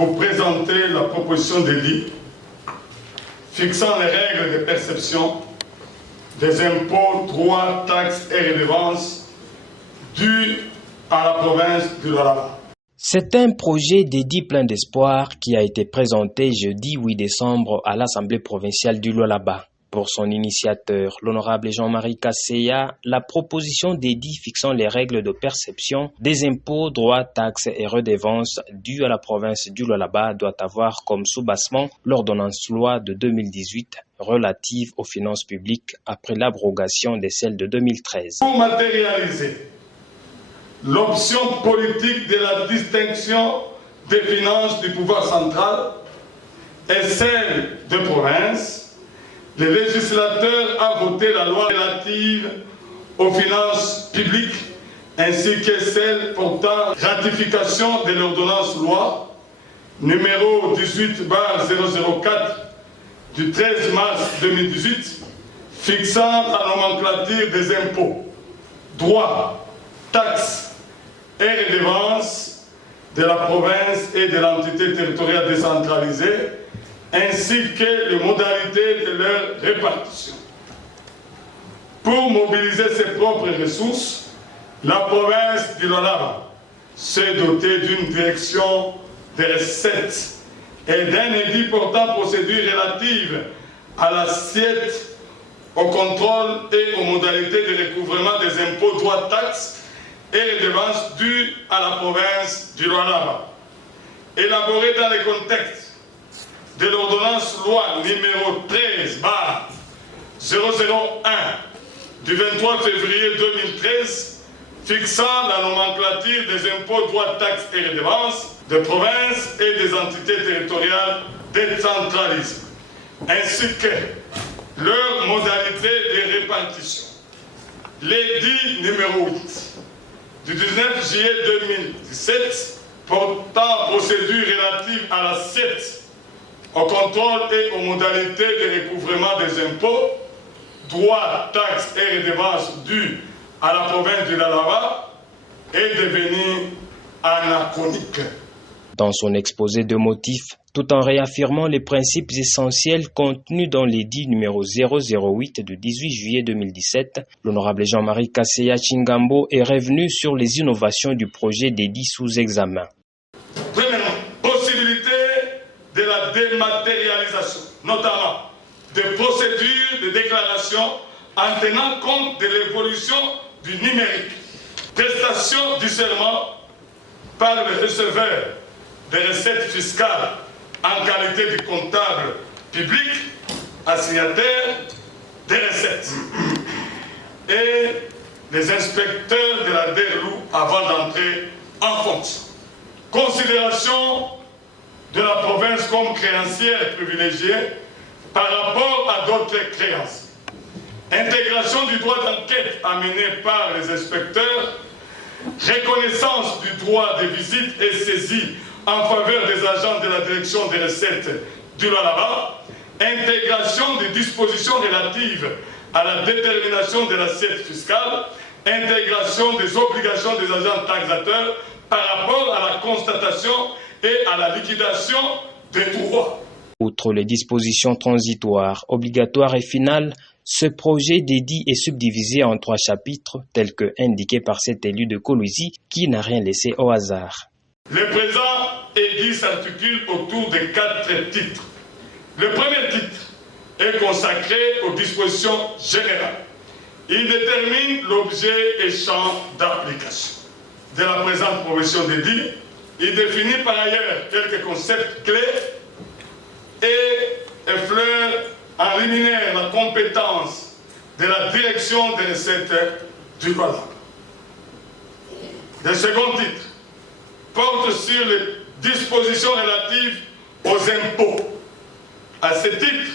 vous présenter la proposition de loi fixant les règles de perception des impôts, droits, taxes et redevances dus à la province du Lualaba. C'est un projet d'édit plein d'espoir qui a été présenté jeudi 8 décembre à l'Assemblée provinciale du Lualaba. Pour son initiateur, l'honorable Jean-Marie Kasseya, la proposition d'édit fixant les règles de perception des impôts, droits, taxes et redevances dus à la province du Lualaba doit avoir comme soubassement l'ordonnance loi de 2018 relative aux finances publiques après l'abrogation de celle de 2013. Pour matérialiser l'option politique de la distinction des finances du pouvoir central et celle de province, le législateur a voté la loi relative aux finances publiques ainsi que celle portant ratification de l'ordonnance loi numéro 18/004 du 13 mars 2018 fixant la nomenclature des impôts, droits, taxes et redevances de la province et de l'entité territoriale décentralisée ainsi que les modalités de leur répartition. Pour mobiliser ses propres ressources, la province du Lualaba s'est dotée d'une direction des recettes et d'un édit portant procédure relative à l'assiette, au contrôle et aux modalités de recouvrement des impôts, droits, taxes et redevances dus à la province du Lualaba. Élaboré dans le contexte de l'ordonnance loi numéro 13/001 du 23 février 2013 fixant la nomenclature des impôts, droits, taxes et redevances de provinces et des entités territoriales décentralisées, ainsi que leurs modalités de répartition. L'édit numéro 8 du 19 juillet 2017 portant procédure relative à l'assiette, au contrôle et aux modalités de recouvrement des impôts, droits, taxes et redevances dus à la province du Lualaba est devenu anachronique. Dans son exposé de motifs, tout en réaffirmant les principes essentiels contenus dans l'édit numéro 008 du 18 juillet 2017, l'honorable Jean-Marie Kasseya Chingambo est revenu sur les innovations du projet d'édit sous examen. Premièrement, possibilité de la dématérialisation, notamment des procédures de déclaration en tenant compte de l'évolution du numérique, prestation du serment par le receveur des recettes fiscales en qualité de comptable public, assignataire des recettes, et les inspecteurs de la DERLU avant d'entrer en fonction. Considération de la province comme créancière privilégiée par rapport à d'autres créanciers. Intégration du droit d'enquête amené par les inspecteurs, reconnaissance du droit de visite et saisie en faveur des agents de la direction des recettes du Lualaba, intégration des dispositions relatives à la détermination de l'assiette fiscale, intégration des obligations des agents taxateurs par rapport à la constatation et à la liquidation des droits. Outre les dispositions transitoires, obligatoires et finales, ce projet d'édit est subdivisé en 3 chapitres, tels que indiqués par cet élu de Kolwezi qui n'a rien laissé au hasard. Le présent édit s'articule autour de 4 titres. Le premier titre est consacré aux dispositions générales. Il détermine l'objet et champ d'application de la présente proposition d'édit. Il définit par ailleurs quelques concepts clés et effleure en liminaire la compétence de la direction des recettes du Lualaba. Le second titre porte sur les dispositions relatives aux impôts. À ce titre,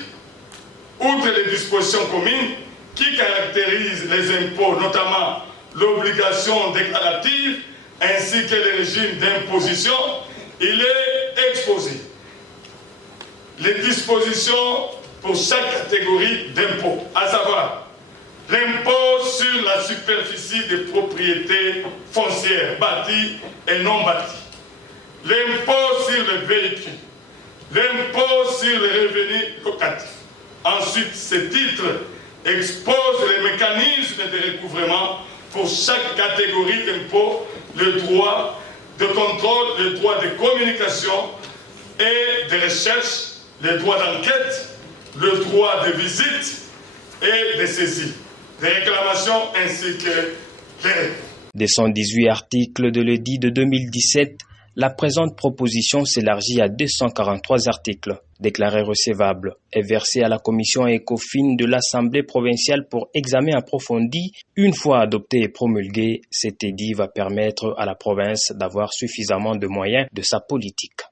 outre les dispositions communes qui caractérisent les impôts, notamment l'obligation déclarative ainsi que les régimes d'imposition, il est exposé les dispositions pour chaque catégorie d'impôts, à savoir l'impôt sur la superficie des propriétés foncières bâties et non bâties, l'impôt sur les véhicules, l'impôt sur les revenus locatifs. Ensuite, ces titres exposent les mécanismes de recouvrement pour chaque catégorie d'impôt, le droit de contrôle, le droit de communication et de recherche, le droit d'enquête, le droit de visite et de saisie, des réclamations ainsi que les recours. Des 118 articles de l'édit de 2017, la présente proposition s'élargit à 243 articles, déclarés recevables et versés à la commission ECOFIN de l'Assemblée provinciale pour examen approfondi. Une fois adopté et promulgué, cet édit va permettre à la province d'avoir suffisamment de moyens de sa politique.